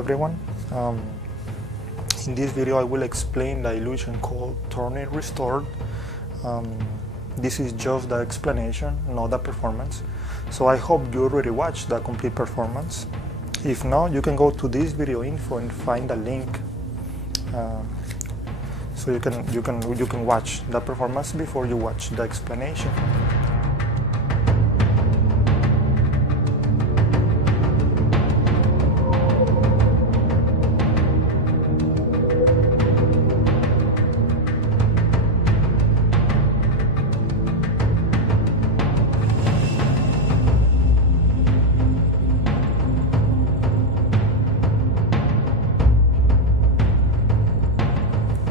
everyone. In this video I will explain the illusion called Turning Restored. This is just the explanation, not the performance. So I hope you already watched the complete performance. If not, you can go to this video info and find the link, so you can watch the performance before you watch the explanation.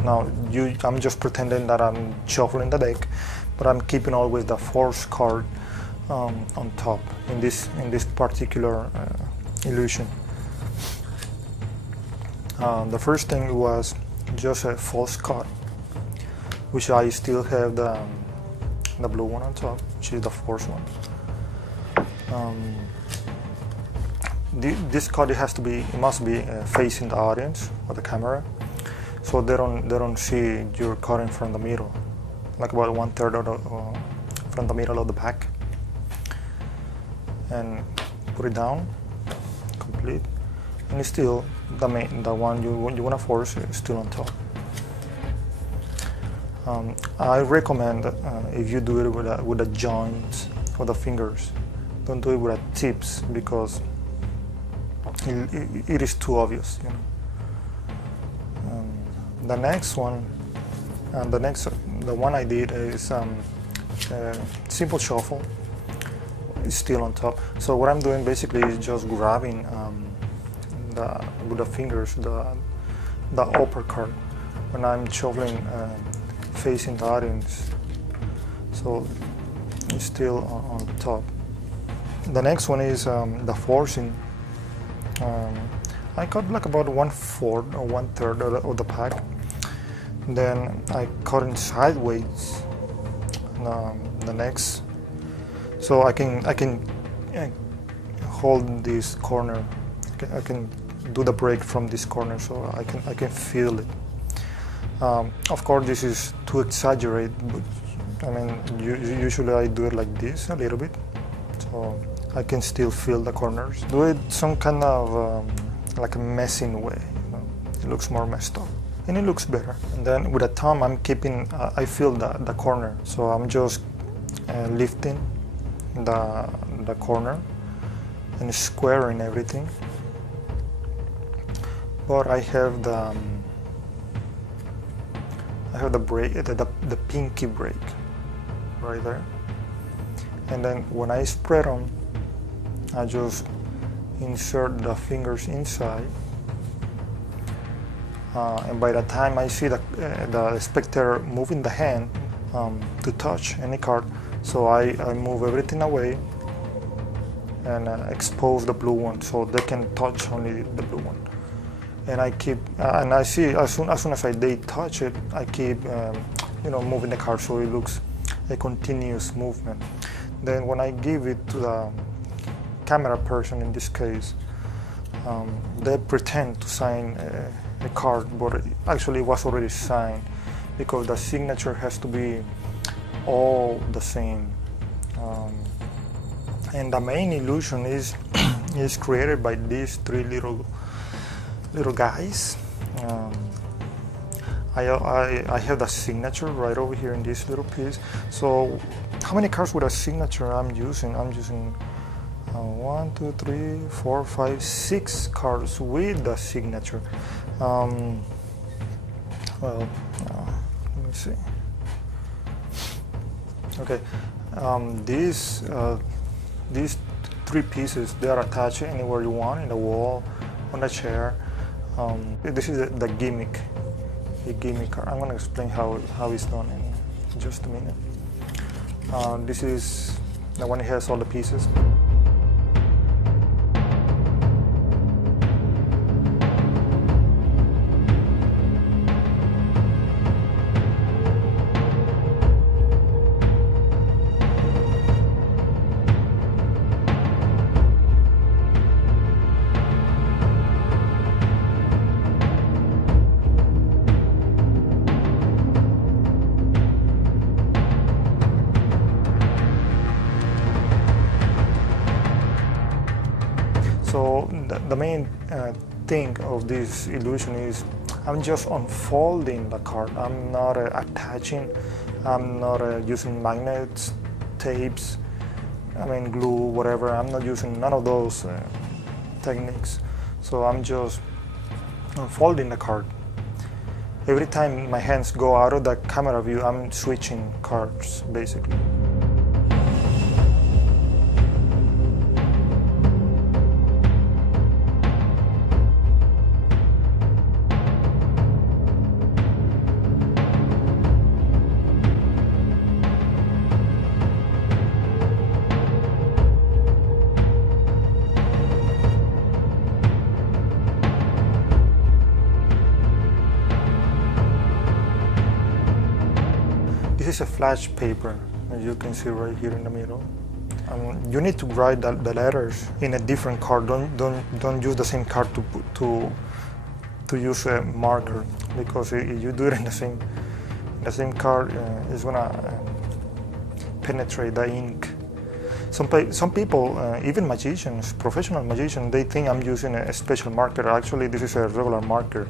Now, I'm just pretending that I'm shuffling the deck, but I'm keeping always the force card on top in this particular illusion. The first thing was just a false card, which I still have the blue one on top, which is the force one. This card must be facing the audience or the camera, so they don't see your card from the middle, like about 1/3 from the middle of the pack. And put it down, complete, and it's still the one you want to force is still on top. I recommend if you do it with the joints or the fingers, don't do it with the tips, because it is too obvious, you know. The next one, the one I did is simple shuffle. It's still on top. So what I'm doing basically is just grabbing with the fingers the upper card when I'm shuffling facing the audience. So it's still on the top. The next one is the forcing. I cut like about 1/4 or 1/3 of the pack. Then I cut it sideways. The next, so I can hold this corner. I can do the break from this corner, so I can feel it. Of course, this is too exaggerated, but I mean, usually I do it like this a little bit, so I can still feel the corners. Do it some kind of like a messing way, you know? It looks more messed up and it looks better. And then with the thumb I'm keeping, I feel the corner, so I'm just lifting the corner and squaring everything. But I have the break, the pinky break right there. And then when I spread them, I just insert the fingers inside, and by the time I see the spectator moving the hand to touch any card, so I move everything away and expose the blue one, so they can touch only the blue one. And I keep and I see as soon as they touch it, I keep moving the card, so it looks a continuous movement. Then when I give it to the camera person, in this case, they pretend to sign a card, but actually it was already signed, because the signature has to be all the same. And the main illusion is created by these three little guys. I have the signature right over here in this little piece. So how many cards with a signature I'm using? I'm using 1, 2, 3, 4, 5, 6 cards with the signature. Well, let me see. Okay, these 3 pieces, they are attached anywhere you want, in the wall, on the chair. This is the gimmick. The gimmick card. I'm going to explain how it's done in just a minute. This is the one that has all the pieces. the main thing of this illusion is I'm just unfolding the card. I'm not attaching, I'm not using magnets, tapes, glue, whatever. I'm not using none of those techniques. So I'm just unfolding the card. Every time my hands go out of the camera view, I'm switching cards, basically. This is a flash paper, as you can see right here in the middle. You need to write the letters in a different card. Don't use the same card to use a marker, because if you do it in the same card, it's gonna penetrate the ink. Some people, even magicians, professional magicians, they think I'm using a special marker. Actually, this is a regular marker.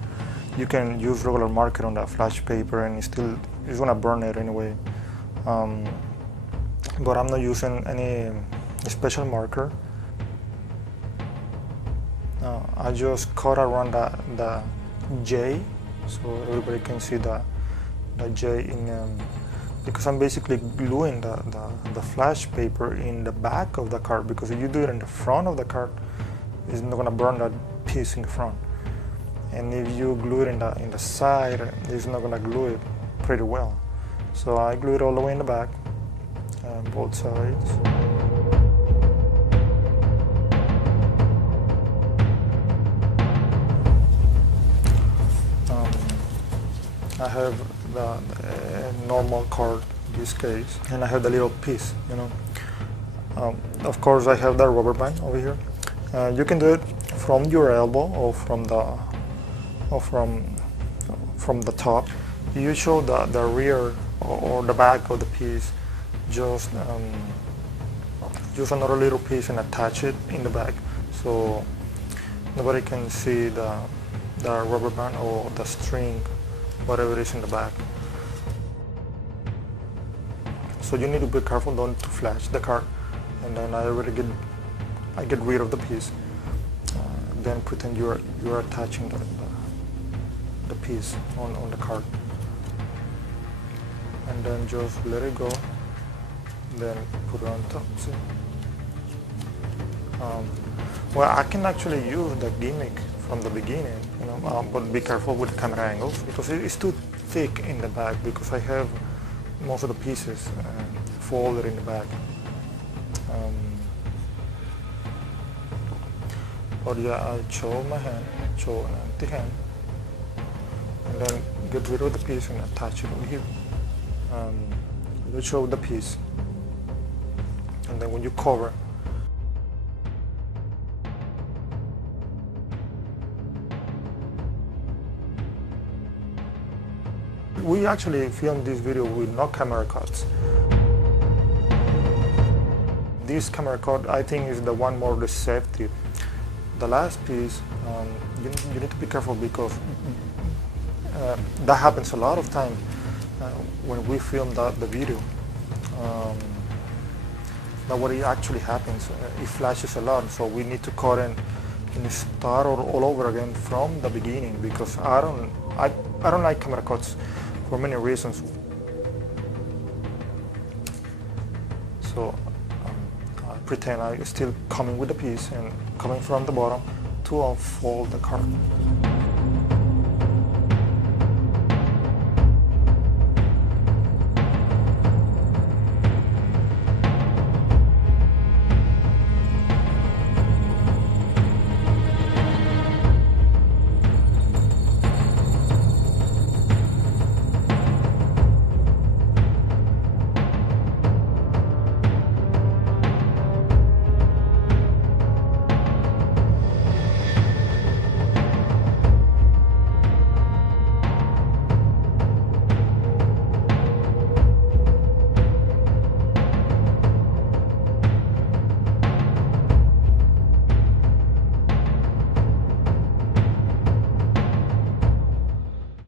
You can use regular marker on that flash paper and it's gonna burn it anyway. But I'm not using any special marker. I just cut around the J, so everybody can see the J in, because I'm basically gluing the flash paper in the back of the card, because if you do it in the front of the card, it's not gonna burn that piece in the front. And if you glue it in the side, it's not gonna glue it pretty well. So I glue it all the way in the back, both sides. I have the normal card in this case, and I have the little piece, Of course, I have the rubber band over here. You can do it from your elbow or from the top. You show the rear or the back of the piece. Just use another little piece and attach it in the back, so nobody can see the rubber band or the string, whatever it is in the back. So you need to be careful not to flash the card. And then I get rid of the piece. Then pretend you're attaching the piece on the card, and then just let it go. Then put it on top. See? Well, I can actually use the gimmick from the beginning, but be careful with the camera angles, because it's too thick in the back, because I have most of the pieces folded in the back. But yeah, I show my hand, show an empty hand, and then get rid of the piece and attach it over here. You show the piece, and then when you cover, we actually filmed this video with no camera cuts. This camera cut, I think, is the one more deceptive. The last piece, you need to be careful, because that happens a lot of time when we film the video. But what actually happens, it flashes a lot, so we need to cut and start all over again from the beginning, because I don't like camera cuts for many reasons. So I pretend I'm still coming with the piece and coming from the bottom to unfold the card.